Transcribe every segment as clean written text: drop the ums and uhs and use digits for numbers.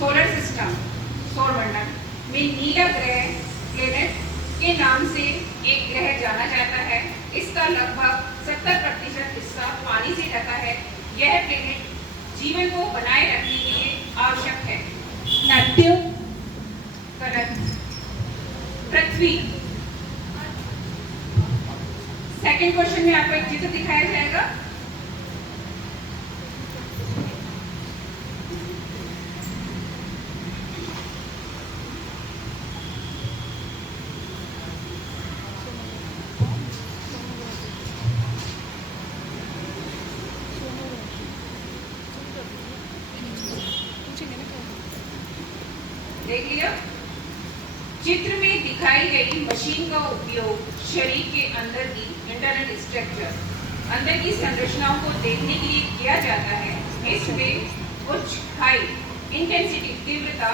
Solar system सौरमंडल में नीला ग्रह प्लेनेट के नाम से एक ग्रह जाना जाता है। इसका लगभग 70% हिस्सा पानी से ढका है। यह प्लेनेट जीवन को बनाए रखने के लिए आवश्यक है। नेपट्यून। गलत। पृथ्वी। सेकंड क्वेश्चन में आपको एक चित्र दिखाया जाएगा। देख लिया। चित्र में दिखाई गई मशीन का उपयोग शरीर के अंदर की इंटरनल स्ट्रक्चर, अंदर की संरचनाओं को देखने के लिए किया जाता है। इसमें उच्च हाई इंटेंसिटी तीव्रता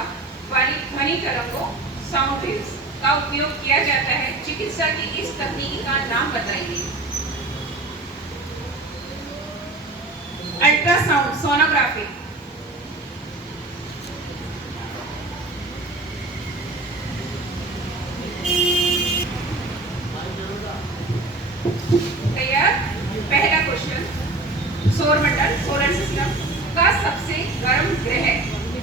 वाली ध्वनि तरंगों साउंड वेव्स का उपयोग किया जाता है। चिकित्सा की इस तकनीक का नाम बताइए। Ultrasound sonography. तैयार। पहला क्वेश्चन, सौरमंडल सोलर सिस्टम का सबसे गर्म ग्रह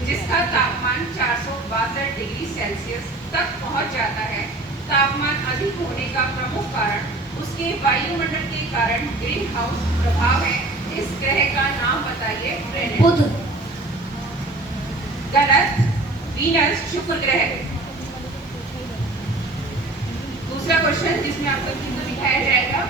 जिसका तापमान 462 डिग्री सेल्सियस तक पहुंच जाता है। तापमान अधिक होने का प्रमुख कारण उसके वायुमंडल के कारण ग्रीन हाउस प्रभाव है। इस ग्रह का नाम बताइए। बुध। गलत। वीनस शुक्र ग्रह। दूसरा क्वेश्चन जिसमें आपको चित्र दिखाया जाएगा।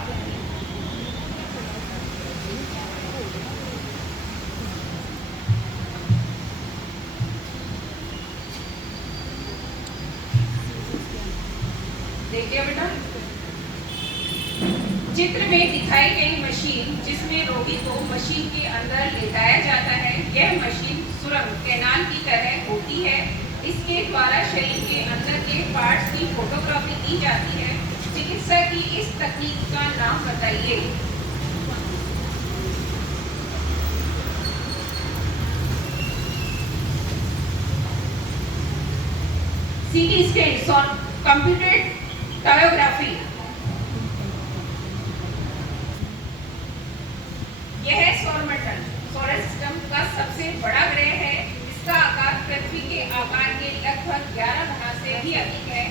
देखिए बेटा, चित्र में दिखाई गई मशीन जिसमें रोगी को मशीन के अंदर लेटाया जाता है। यह मशीन सुरंग कैनाल की तरह होती है। इसके द्वारा शरीर के अंदर के पार्ट्स की फोटोग्राफी की जाती है। चिकित्सा की इस तकनीक का नाम बताइए। CT scan, computed tomography. यह सौरमंडल सोलर सिस्टम का सबसे बड़ा ग्रह है। इसका आकार पृथ्वी के आकार के लगभग 11 गुना से भी अधिक है।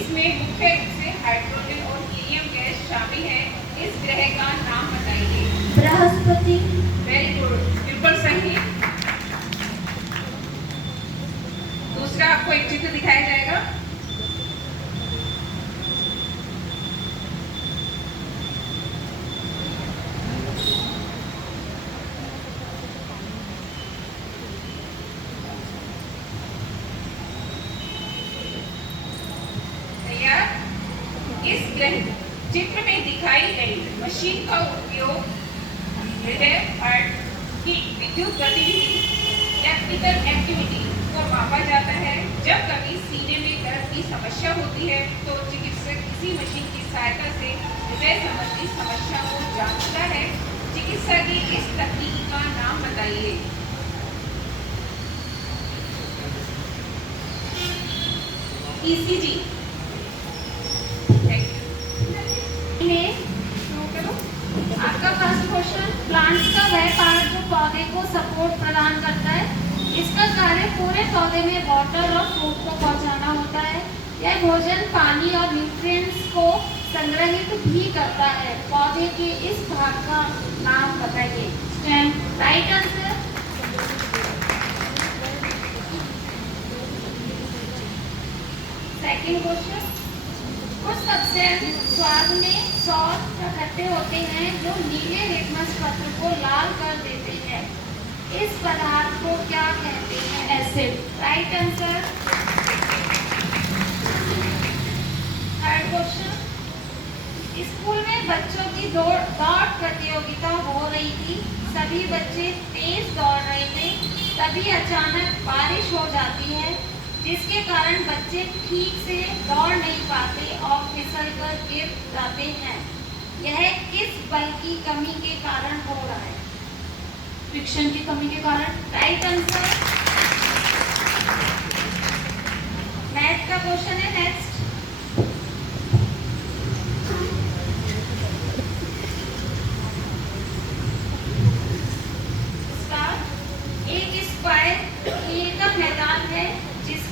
इसमें मुख्य रूप से हाइड्रोजन और हीलियम गैस शामिल है। इस ग्रह का नाम बताइए। बृहस्पति। वेरी गुड, बिल्कुल सही। दूसरा आपको एक चित्र दिखाया जाएगा। इस ग्रह चित्र में दिखाई गई मशीन का उपयोग हृदय, हार्ट की विद्युत गतिविधि, इलेक्ट्रिकल एक्टिविटी को मापा जाता है। जब कभी सीने में दर्द की समस्या होती है तो चिकित्सक इसी मशीन की सहायता से हृदय संबंधी समस्या को जांचता है। चिकित्सा की इस तकनीक का नाम बताइए। ECG। आपका फर्स्ट क्वेश्चन, प्लांट्स का वह पार्ट जो पौधे को सपोर्ट प्रदान करता है। इसका कार्य पूरे पौधे में वाटर और फूड को पहुंचाना होता है। यह भोजन, पानी और न्यूट्रिएंट्स को संग्रहित भी करता है। पौधे के इस भाग का नाम बताइए। Stem. Right answer. Second question, कुछ सब्सटेंस स्वाद में सॉल्ट इकट्ठे होते हैं जो नीले लिटमस पत्र को लाल कर देते हैं। इस पदार्थ को क्या कहते हैं? Acid. Right answer. Third question, school में बच्चों की दौड़ प्रतियोगिता हो रही थी। सभी बच्चे तेज दौड़ रहे थे। तभी अचानक बारिश हो जाती है जिसके कारण बच्चे ठीक से दौड़ नहीं पाते और फिसलकर गिर जाते हैं। यह किस बल की कमी के कारण हो रहा है? फ्रिक्शन की कमी के कारण। Right answer.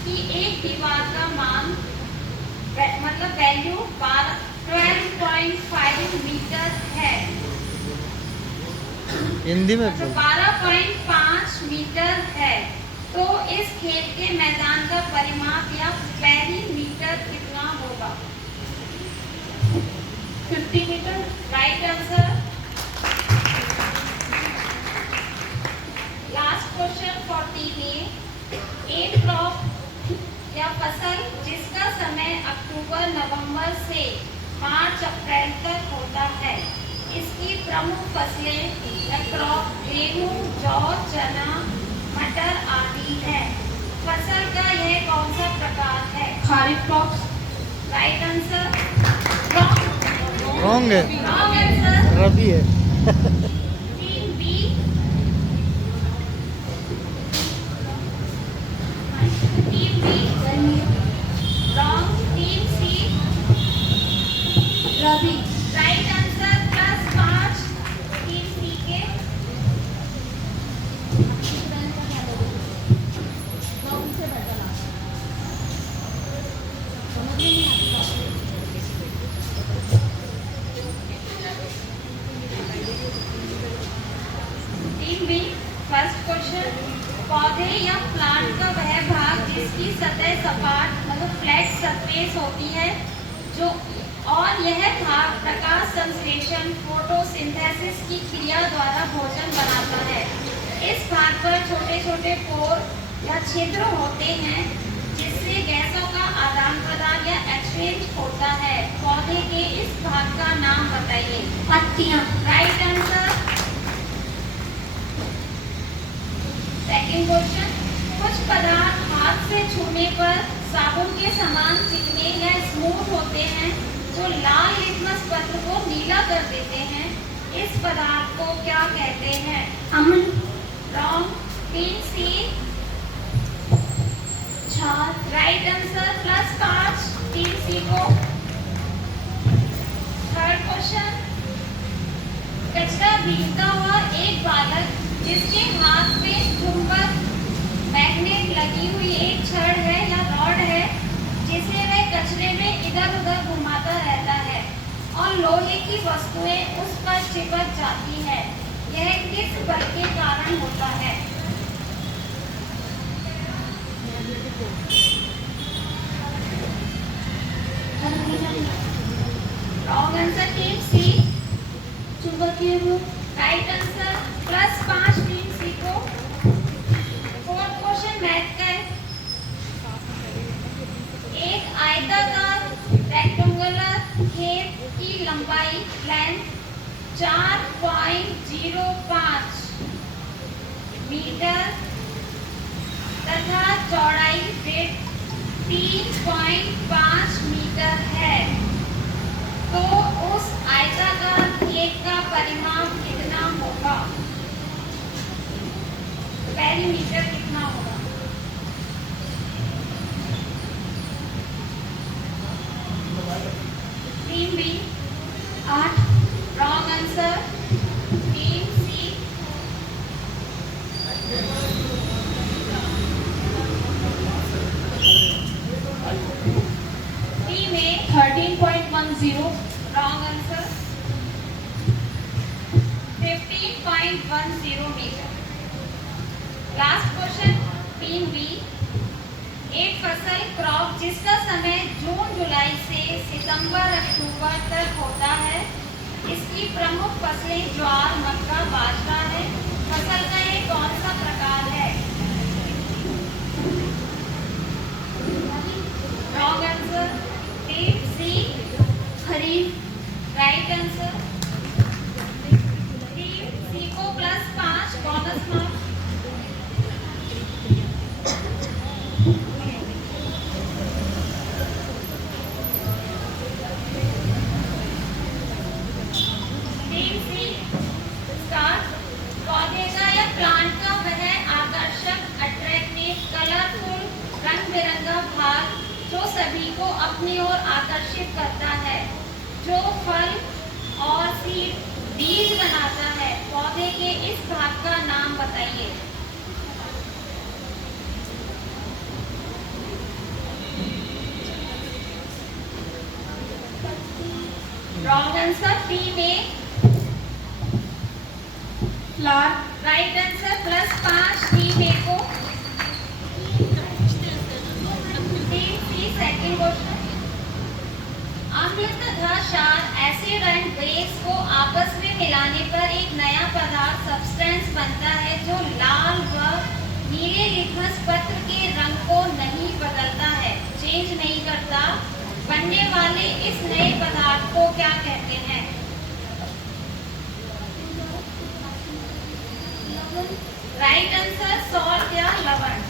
इसकी एक दीवार का मान मतलब वैल्यू 12.5 मीटर है। हिंदी में तो बोल। 12.5 मीटर है। तो इस खेल के मैदान का परिमाप या पेरीमीटर कितना होगा? 50 meter. Right answer. Last question 40 में एक क्रॉप या फसल जिसका समय अक्टूबर नवंबर से मार्च अप्रैल तक होता है, इसकी प्रमुख फसलें या क्रॉप गेहूं, जौ, चना, मटर आदि है। फसल का यह कौन सा प्रकार है? Kharif crops. Right answer. Wrong है, रॉन्ग आंसर। रबी है। Team B. Team B wrong. Team C rabi. Right answer +5 team C के। टीम बी फर्स्ट क्वेश्चन, पौधे या प्लांट का वह भाग जिसकी सतह सपाट मतलब फ्लैट सरफेस होती है जो और यह भाग प्रकाश संश्लेषण फोटोसिंथेसिस की क्रिया द्वारा भोजन बनाता है। इस भाग पर छोटे छोटे पोर या छिद्र होते हैं जिससे गैसों का आदान प्रदान या एक्सचेंज होता है। पौधे के इस भाग का नाम बताइए। पत्तियां। Right answer. सेकंड क्वेश्चन, कुछ पदार्थ हाथ से छूने पर साबुन के समान चिकने या स्मूथ होते हैं जो लाल लिटमस पत्र को नीला कर देते हैं। इस पदार्थ को क्या कहते हैं? अमन। रॉन्ग। टीम सी छाल। राइट आंसर +5 टीम सी को। थर्ड क्वेश्चन, कचरा बीनता हुआ एक बालक जिसके हाथ में चुंबक मैग्नेट लगी हुई एक छड़ है या रॉड है जिसे वह कचरे में इधर उधर घुमाता रहता है और लोहे की वस्तुएं उस पर चिपक जाती है, यह किस बल के कारण होता है? रॉन्ग आंसर टीम सी चुंबकीय रूप। राइट आंसर +5 टीम सी को। फोर्थ क्वेश्चन मैथ का है। एक आयताकार रेक्टेंगुलर खेत की लंबाई लेंथ 4.05 मीटर तथा चौड़ाई 3.5 मीटर है, तो उस आयताकार खेत का परिमाप कितना होगा? पेरीमीटर कितना होगा? Team B 8। Wrong answer. Team C team A 13.10। Wrong answer 15.10 metre. Last question team B, एक फसल क्रॉप जिसका समय जून जुलाई से सितंबर अक्टूबर तक होता है, इसकी प्रमुख फसलें ज्वार, मक्का, बाजरा है। फसल का ये कौन सा प्रकार है? Wrong answer. Team C kharif. Right answer. Team C को +5 bonus mark. Team C start. पौधे का या प्लांट का वह आकर्षक अट्रैक्टिव कलरफुल रंग बिरंगा भाग जो सभी को अपनी ओर आकर्षित करता है, जो फल और सीड बीज बनाता है। पौधे के इस भाग का नाम बताइए। आंसर टी में फ्लावर। राइट आंसर +5 टी में को। सेकंड क्वेश्चन, अम्ल तथा क्षार एसिड एंड बेस को आपस में मिलाने पर एक नया पदार्थ सब्सटेंस बनता है जो लाल व नीले लिटमस पत्र के रंग को नहीं बदलता है, चेंज नहीं करता। बनने वाले इस नए पदार्थ को क्या कहते हैं? राइट आंसर सॉल्ट या लवण।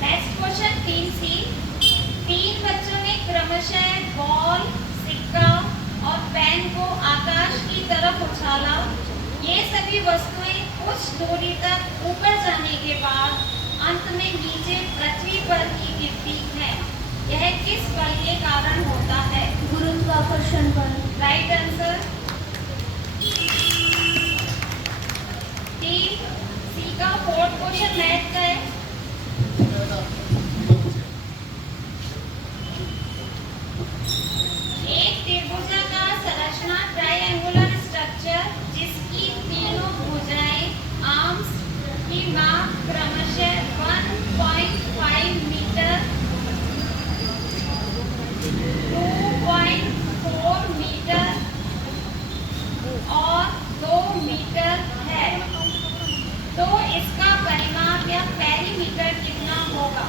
नेक्स्ट क्वेश्चन 3C, 3 बच्चों ने क्रमशः बॉल, सिक्का और पेन को आकाश की तरफ उछाला। ये सभी वस्तुएं कुछ दूरी तक ऊपर जाने के बाद अंत में नीचे पृथ्वी पर ही गिरती हैं। यह किस बल के कारण होता है? गुरुत्वाकर्षण बल। Right answer. टीम सी का 4th क्वेश्चन मैथ का है। एक त्रिभुजाकार संरचना ट्रायंगुलर स्ट्रक्चर जिसकी तीनों भुजाएं आर्म्स की माप क्रमशः 1.5 मीटर, 2.4 मीटर और 2 मीटर है, तो इसका परिमाप या पेरीमीटर कितना होगा?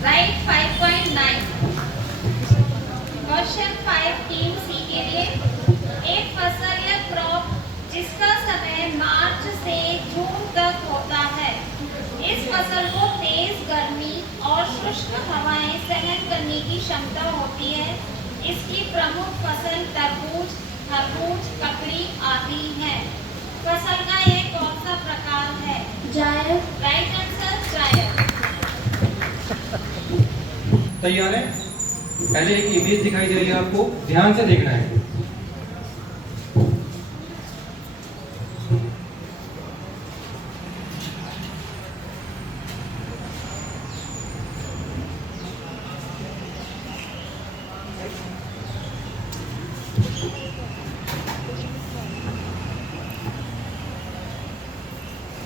राइट 5.9। क्वेश्चन 5 टीम सी के लिए, एक फसल या क्रॉप जिसका समय मार्च से जून तक होता है, इस फसल को तेज गर्मी और शुष्क हवाएं सहन करने की क्षमता होती है। इसकी प्रमुख फसल तरबूज, खरबूज, ककड़ी आदि है। फसल का यह कौन सा प्रकार है? जायद। राइट आंसर जायद। तैयार है? पहले एक इमेज दिखाई दे रही है, आपको ध्यान से देखना है।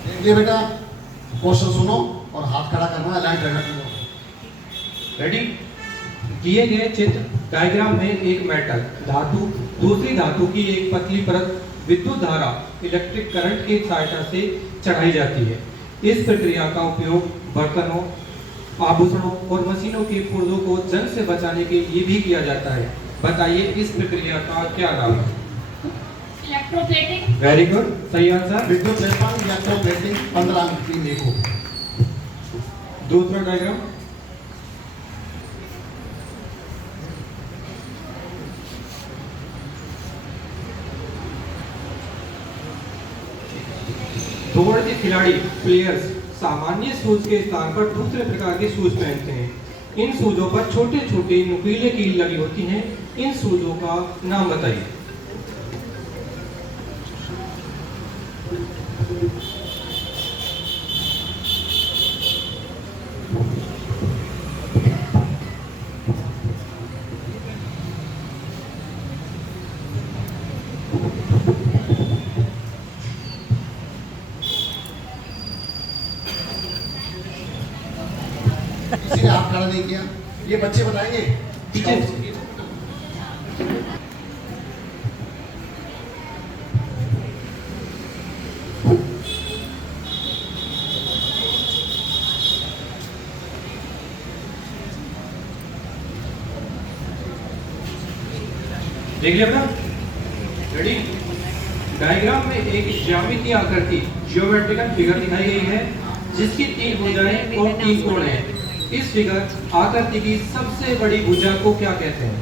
देखिए बेटा, क्वेश्चन सुनो और हाथ खड़ा करना है, लाइन ड्राइवर। रेडी? दिए गए चित्र डायग्राम में एक मेटल धातु दूसरी धातु की एक पतली परत विद्युत धारा इलेक्ट्रिक करंट की सहायता से चढ़ाई जाती है। इस प्रक्रिया का उपयोग बर्तनों, आभूषणों और मशीनों के पुर्जों को जंग से बचाने के लिए भी किया जाता है। बताइए इस प्रक्रिया का क्या नाम है? इलेक्ट्रोप्लेटिंग। वेरी गुड, सही आंसर। विद्युत लेपन या तो प्लेटिंग 15 की देखो। दूसरा डायग्राम, दौड़ के खिलाड़ी प्लेयर्स सामान्य शूज के स्थान पर दूसरे प्रकार के शूज पहनते हैं। इन शूजों पर छोटे छोटे नुकीले कील लगी होती हैं। इन शूजों का नाम बताइए। किसी ने हाथ खड़ा नहीं किया, ये बच्चे बताएंगे। पीछे देख लिया बेटा? रेडी? डायग्राम में एक ज्यामितीय आकृति जियोमेट्रिकल फिगर दिखाई गई है जिसकी 3 भुजाएं और 3 कोण हैं। इस फिगर आकृति की सबसे बड़ी भुजा को क्या कहते हैं?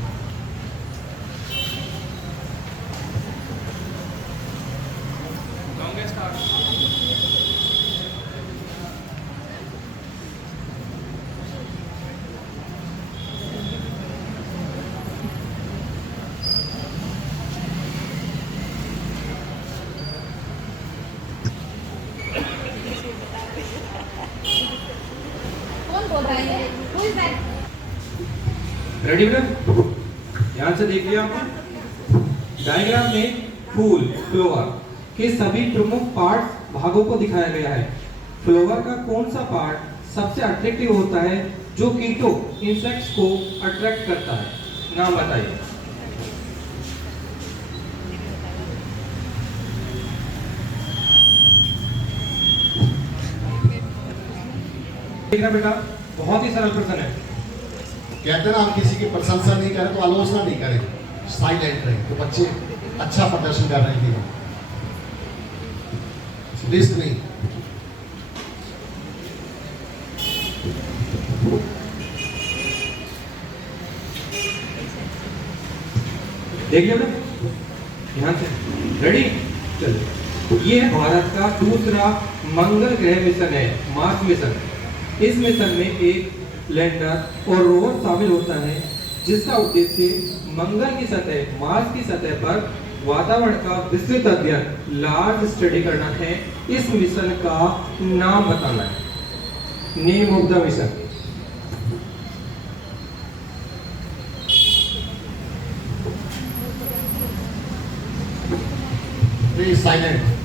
रेडी बेटा? ध्यान से देखिए आप डायग्राम में फूल फ्लोवर के सभी प्रमुख पार्ट्स भागों को दिखाया गया है। फ्लोवर का कौन सा पार्ट सबसे अट्रैक्टिव होता है जो कीटों इंसेक्ट्स को अट्रैक्ट करता है? नाम बताइए। देखना बेटा, बहुत ही सरल प्रश्न है। कहते हैं ना, हम किसी की प्रशंसा नहीं करें तो आलोचना नहीं करें, साइलेंट रहें। तो बच्चे अच्छा प्रदर्शन कर रहे थे, लिस्ट नहीं। देखिए बेटा ध्यान से, रेडी? चलो, ये भारत का दूसरा मंगल ग्रह मिशन है, मार्स मिशन। इस मिशन में एक लैंडर और रोवर शामिल होता है जिसका उद्देश्य मंगल की सतह, मार्स की सतह पर वातावरण का विस्तृत अध्ययन, लार्ज स्टडी करना है। इस मिशन का नाम बताना है, name of the mission. Please silent.